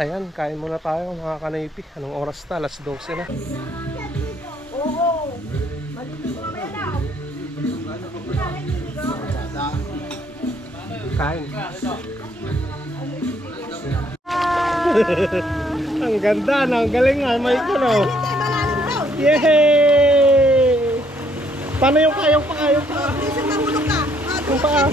Ayan, kain muna tayo mga kanaypi. Anong oras na? Alas 12 na. Oo. Maliligo mamaya daw. Kain. Ang ganda na, ang galing nga. May kuno. Hindi, malalim daw. Yay! Paano yung kayong pa? Minsan nahulog ka. Yung paa.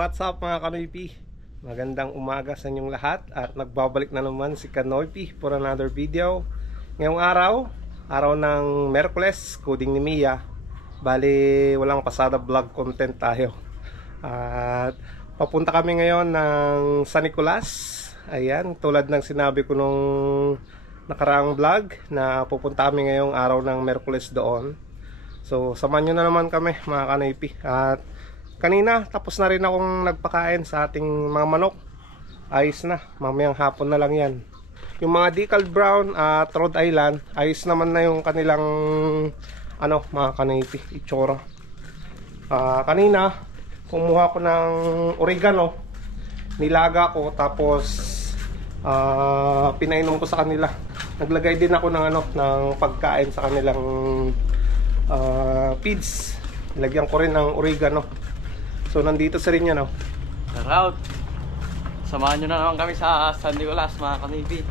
What's up mga Kanoypi? Magandang umaga sa inyong lahat at nagbabalik na naman si Kanoypi for another video. Ngayong araw ng Merkules, coding ni Mia. Bali, walang pasada vlog content tayo. At papunta kami ngayon ng San Nicolas. Ayan, tulad ng sinabi ko nung nakaraang vlog na pupunta kami ngayong araw ng Merkules doon. So, samahan nyo na naman kami mga Kanoypi. At kanina, tapos na rin akong nagpakain sa ating mga manok. Ayos na, mamayang hapon na lang yan. Yung mga decaled brown at Rhode Island, ayos naman na yung kanilang mga Kanoypi, itsura. Kanina, kumuha ko ng oregano, nilaga ko, tapos pinainom ko sa kanila. Naglagay din ako ng pagkain sa kanilang feeds. Nilagyan ko rin ng oregano. So nandito sa rin yan. Shoutout! Samahan nyo na naman kami sa San Nicolas mga Kanoypi.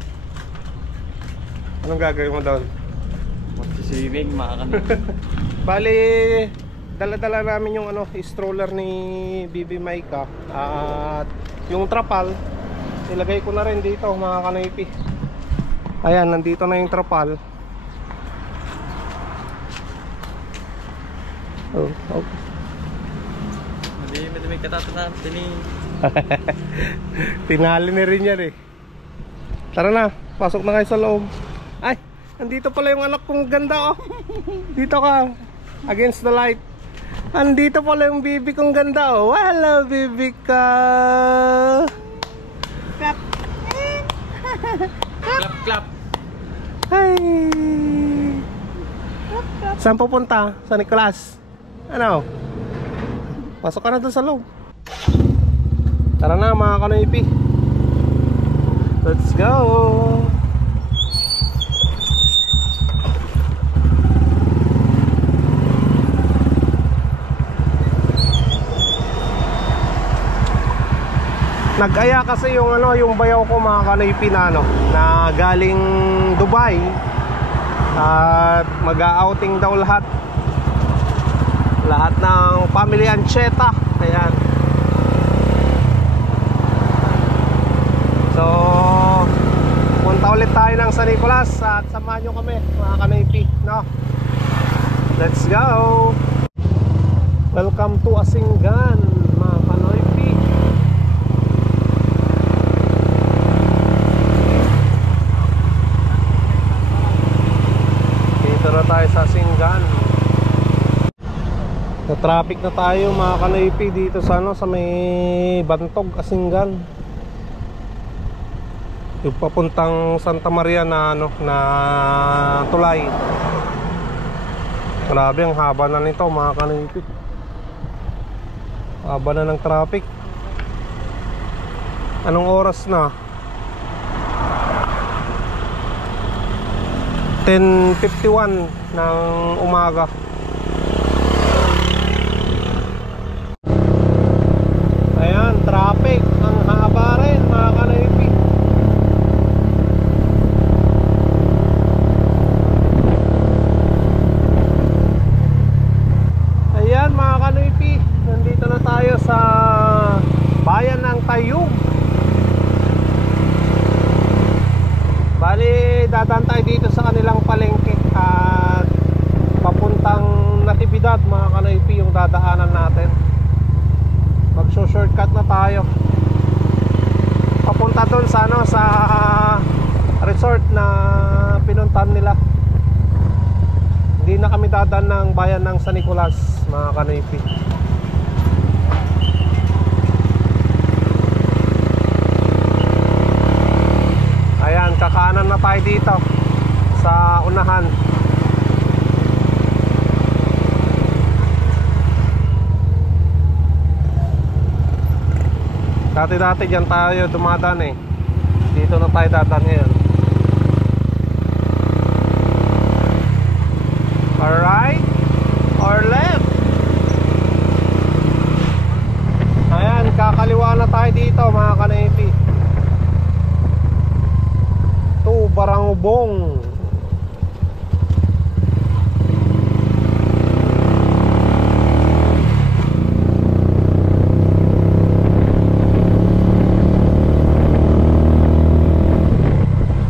Anong gagawin mo doon? Magsiswimming mga Kanoypi. Bali, dala-dala namin yung stroller ni Bibi Maika. At yung trapal, nilagay ko na rin dito mga Kanoypi. Ayan, nandito na yung trapal. Oh. May katatanan, tinali na rin yan eh. Tara na, pasok na kayo sa loob. Ay, andito pala yung anak kong ganda Dito ka, against the light. Andito pala yung bibi kong ganda Hello bibi ka. Clap. Clap, clap. Hi. Saan pupunta? Sa Nicolas? Ano? Pasok ka na doon sa loob. Tara na mga Kanoypi. Let's go. Nag-aya kasi yung bayaw ko mga Kanoypi na galing Dubai. At mag-outing daw lahat ng family Ancheta. Ayan. So punta ulit tayo ng San Nicolas at samahan nyo kami mga Kanoypi, Let's go. Welcome to Asingan mga Kanoypi. Dito na tayo sa Asingan. Sa traffic na tayo mga Kanoypi dito sa may Bantog, Asingan. Yung papuntang Santa Maria na tulay. Grabe, ang haba na nito mga Kanoypi. Haba na ng traffic. Anong oras na? 10:51 ng umaga. Traffic, ang haba rin mga Kanoypi. Ayan mga Kanoypi, nandito na tayo sa bayan ng Tayug. Bali, dadaan tayo dito sa kanilang palengke at papuntang Natividad mga Kanoypi yung dadaanan natin. Magso-shortcut na tayo papunta doon sa resort na pinuntahan nila. Hindi na kami dadaan ng bayan ng San Nicolas mga Kanoypi. Ayan, kakanan na tayo dito sa unahan. Dati dyan tayo dumadaan eh. Dito na tayo dadaan ngayon. Alright or left? Ayan, kakaliwa na tayo dito mga ka-navy. Ito, Barangubong.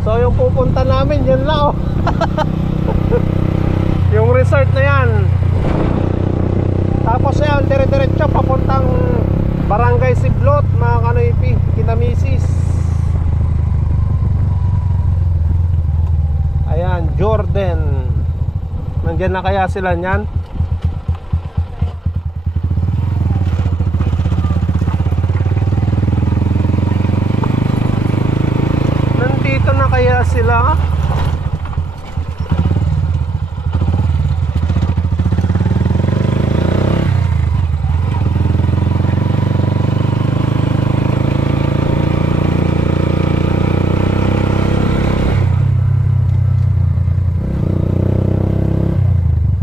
So yung pupunta namin yan lang oh. Yung resort na yan. Tapos yan, dire-diretso papuntang Barangay Siblot mga ka-navy, Kinamisis. Ayan, Jordan. Nandiyan na kaya sila niyan? Nandito na kaya sila?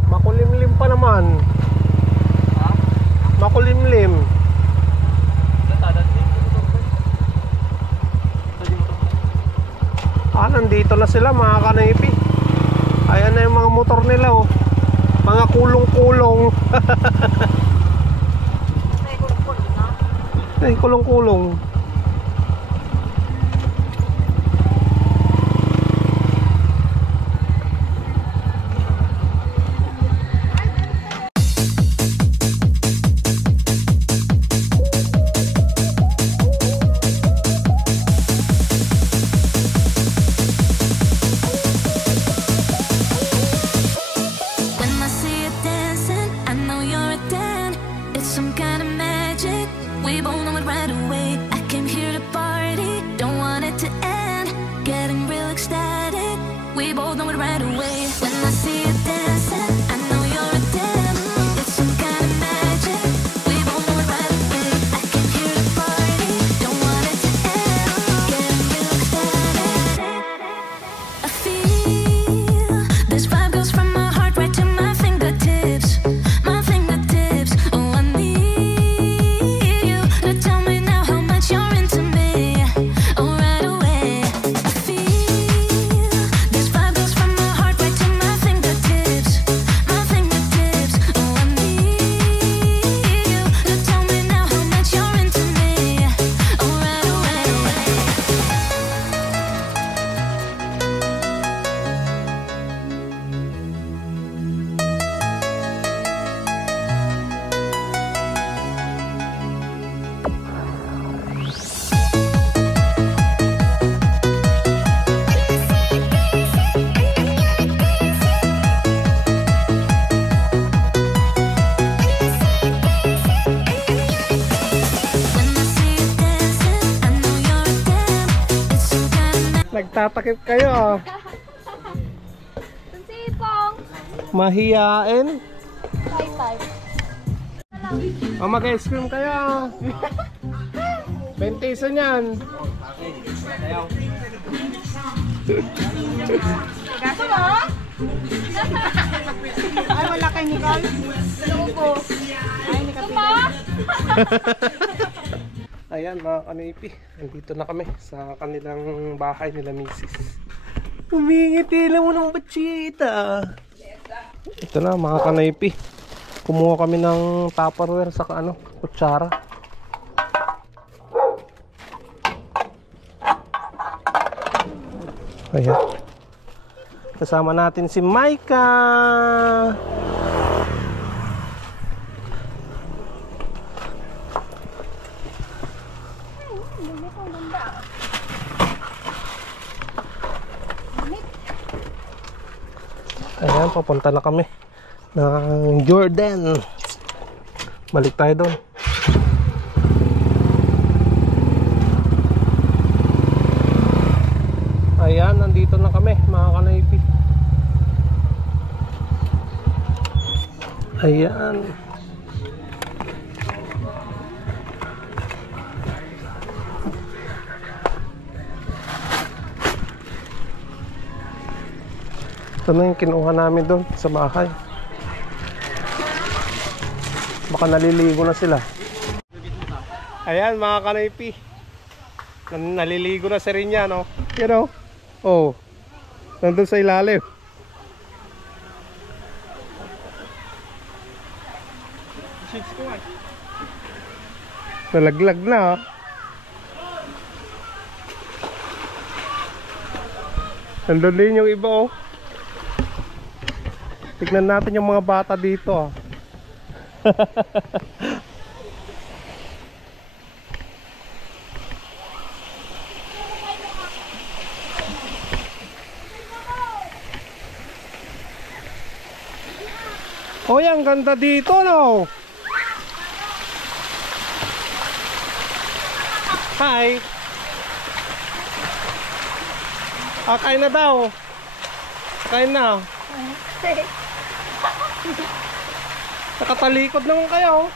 Makulimlim pa naman. Ha? Makulimlim. Nandito na sila mga ka-navy. Ayan na yung mga motor nila oh. Mga kulong-kulong. Ay, kulong-kulong. Nagtatakip kayo ah. Sipong. Mahiyain. Tay-tay. O mag-ice cream kayo ah. 20 isa niyan. Gaso mo? Ay, wala kay Nicole. Lupo. Ay, ni Kapila. Ayan mga ka-navy, nandito na kami sa kanilang bahay nila misis. Humingiti lang mo ng batsita. Ito na mga ka-navy, kumuha kami ng Tupperware sa kutsara. Ayan, kasama natin si Maika. Ayan, papunta na kami ng Jordan. Balik tayo doon. Ayan, nandito na kami mga ka-navy. Ayan. Ito na yung kinuha namin doon sa bahay. Baka naliligo na sila. Ayan mga kanoypi, naliligo na si Rinya, no? You know? Oh, nandun sa ilalim. Nalaglag na, oh. Nandun din yung iba, oh. Tignan natin yung mga bata dito, oh. Oh, ang ganda dito, no? Hi. Kain na daw. Kain na. Nakatalikod naman kayo.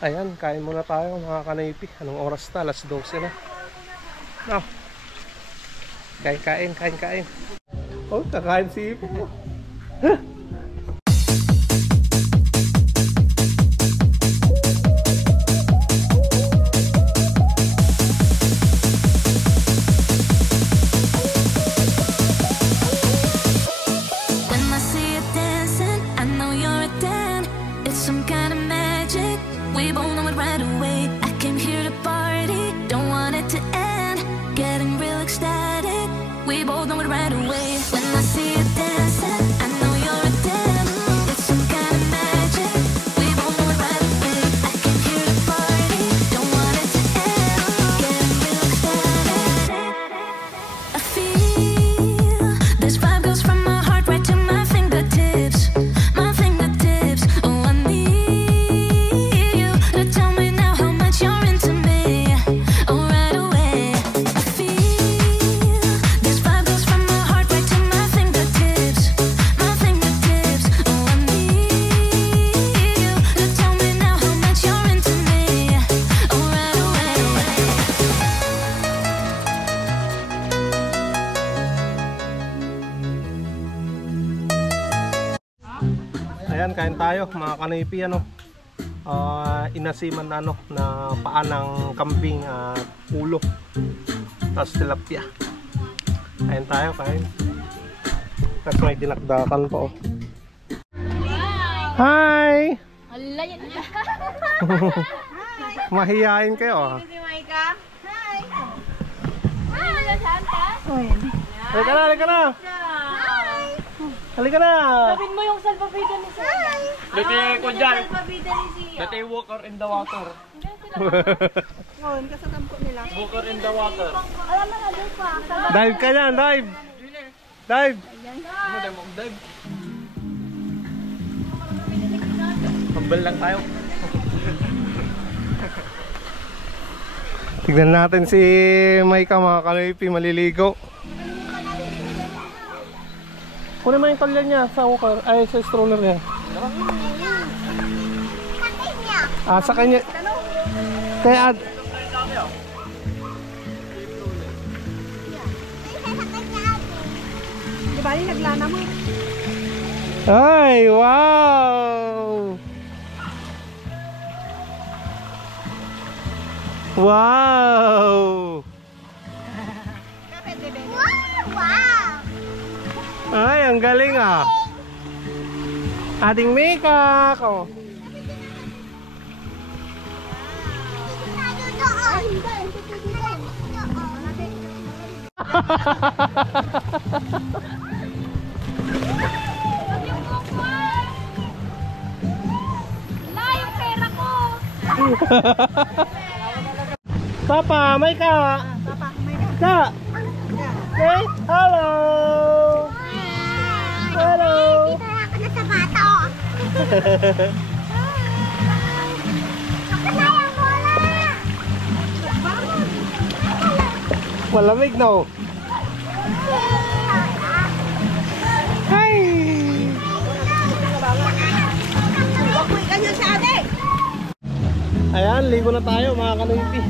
Ayan, kain muna tayo mga kanoypi. Anong oras na? Alas 12 na. No. Kain. Oh, kakain si Ipo. Ayan, kain tayo mga kanoypi, ano. Inasiman na, ano, na paa ng kambing at ulo. Tapos tilapia. Kain tayo, kain. Tapos may dinakdakan po, oh. Hi! Hala, yan. Mahihain kayo, ah. Si Maika. Hi. Hi. Santa. Halika na! Halika na! Lapin mo yung salpabida ni Sia. Dati ko dyan. Salpabida ni Sia. Dati walker in the water. Ngayon, kasatampo nila. Walker in the water. Alam na doon pa. Dive ka yan, dive! Dive! Ano tayo mag-dive? Humble lang tayo. Tignan natin si Maika mga kanoypi, maliligo. Kunin mo yung talya niya sa walker, ay sa stroller niya. Sa kanya. Kaya Di ba rin naglana mo? ay, wow! Wow! Ay, ang galing, ah. Ating Mika, oh. Papa, Mika. Ka. Hey, hello. Hello. Malamig, no? Hi. Ayan, ligo na tayo mga kanoypi.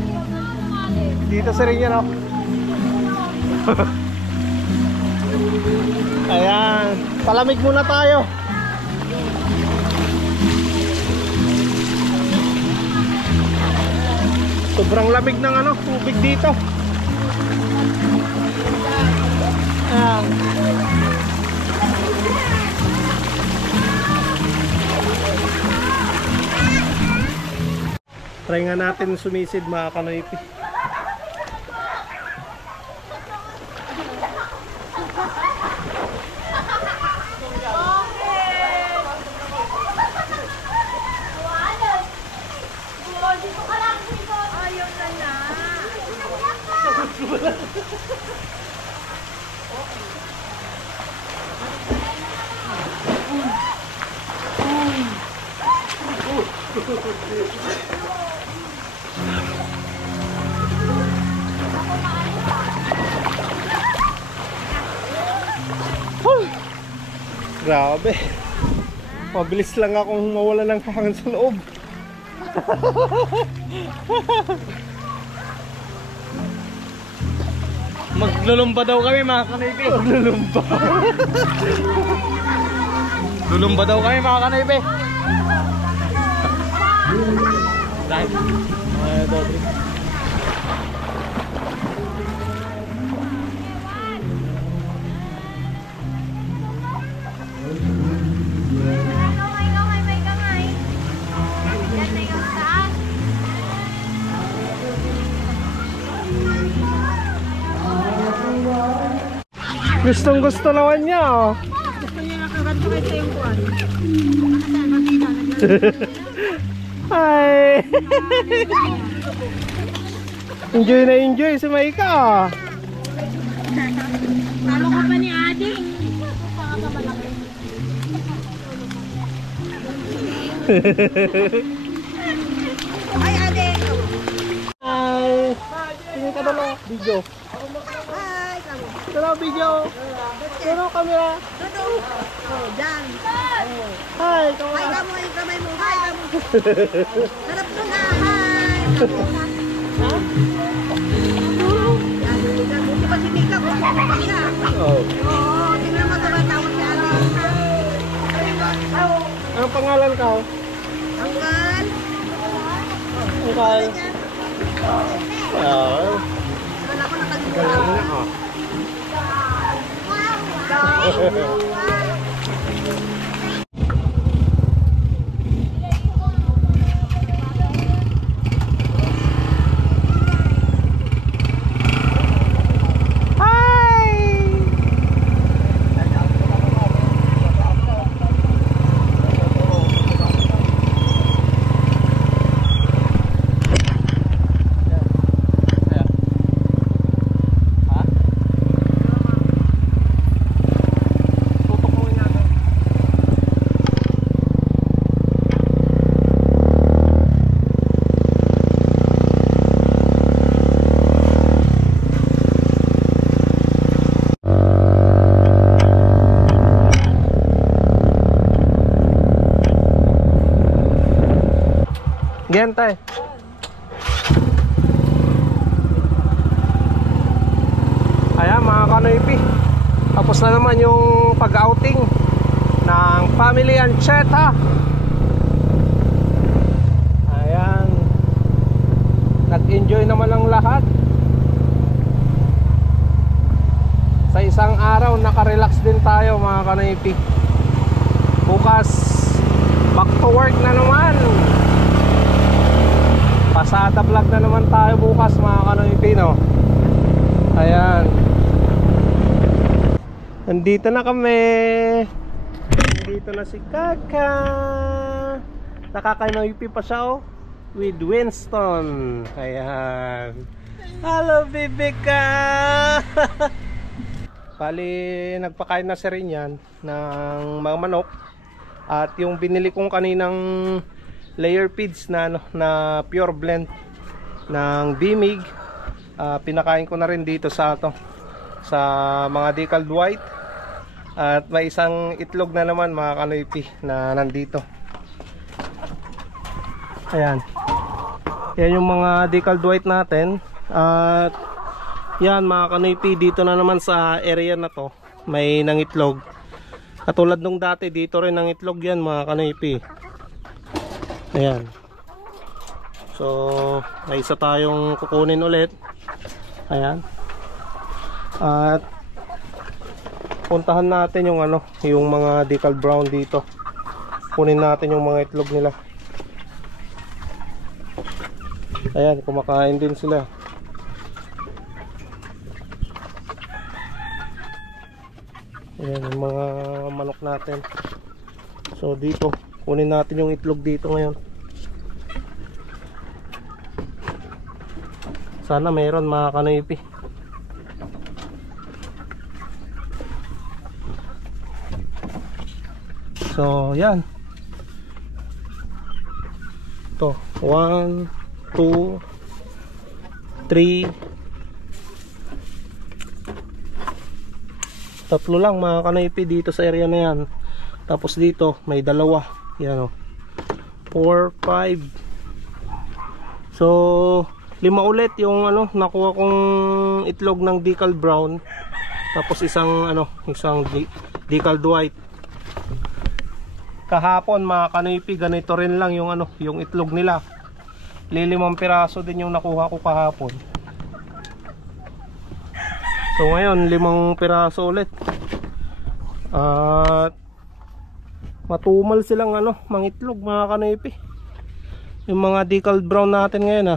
Dito sa rin yan, oh. Ayan, palamig muna tayo. Sobrang lamig ng tubig dito. Ayan. Try nga natin sumisid mga kanoypi. Grabe. Mabilis lang akong mawala ng hangin sa loob. Maglulumba daw kami mga kanoypi. Maglulumba. Lulumba daw kami mga kanoypi. Dahil. Dodri. Gustong gusto naman niya oh. Gusto niya nakaganto kayo sa yung buwan. Hi! Enjoy na enjoy si Maika oh. Talo ka pa ni Adi. Ay, Adi. Hi! Tingin ka na lang video. Hi, kamu. Hello video. Hello camera. Tudo. Oh, dyan. Hi! Hi, kamu. Ay, kamay mo. Hi, kamu. Harap ko na. Hi. Kamu. Ha? Yan, buti pa si Mika. Buti pa siya. Oh. Oo, tingnan mo naman tawag si Adi. Anong pangalan ka? Anggal. Angkal. Oh. Wala ko nakalimutan. Galing na oh. Gente. Ayan mga kanoypi. Tapos na naman yung pag-outing ng Family Ancheta. Ayan. Nag-enjoy naman ang lahat. Sa isang araw nakarelax din tayo mga kanoypi. Bukas back to work na naman. Pasada vlog na naman tayo bukas mga kanoypi no. Ayan. Nandito na kami. Nandito na si Kaka. Nakakanoypi pa siya oh. With Winston. Ayan. Hello baby ka. Bali nagpakain na si rin yan ng mga manok. At yung binili kong kaninang layer feeds na na pure blend ng Bimig, pinakain ko na rin dito sa sa mga decaled white. At may isang itlog na naman mga kanoypi na nandito. Ayan. Yan yung mga decaled white natin. At yan mga kanoypi, dito na naman sa area na to may nangitlog. Katulad nung dati, dito rin nangitlog yan mga kanipi. Ayan. So, may isa tayong kukunin ulit. Ayan. At puntahan natin yung ano, yung mga decal brown dito. Kunin natin yung mga itlog nila. Ayan, kumakain din sila. Ayan yung mga manok natin. So dito, kunin natin yung itlog dito ngayon. Sana meron mga kanipi. So yan. Ito, 1, 2, 3, tatlo lang mga kanipi dito sa area na yan. Tapos dito may dalawa. Yan o, 4, 5. So 5 ulit yung ano nakuha kong itlog ng decal brown. Tapos isang decal white. Kahapon mga kanipi, ganito rin lang yung ano, yung itlog nila. 5 piraso din yung nakuha ko kahapon. So ngayon 5 piraso ulit. At matumal silang ano, mangitlog mga kanipi. Yung mga decal brown natin ngayon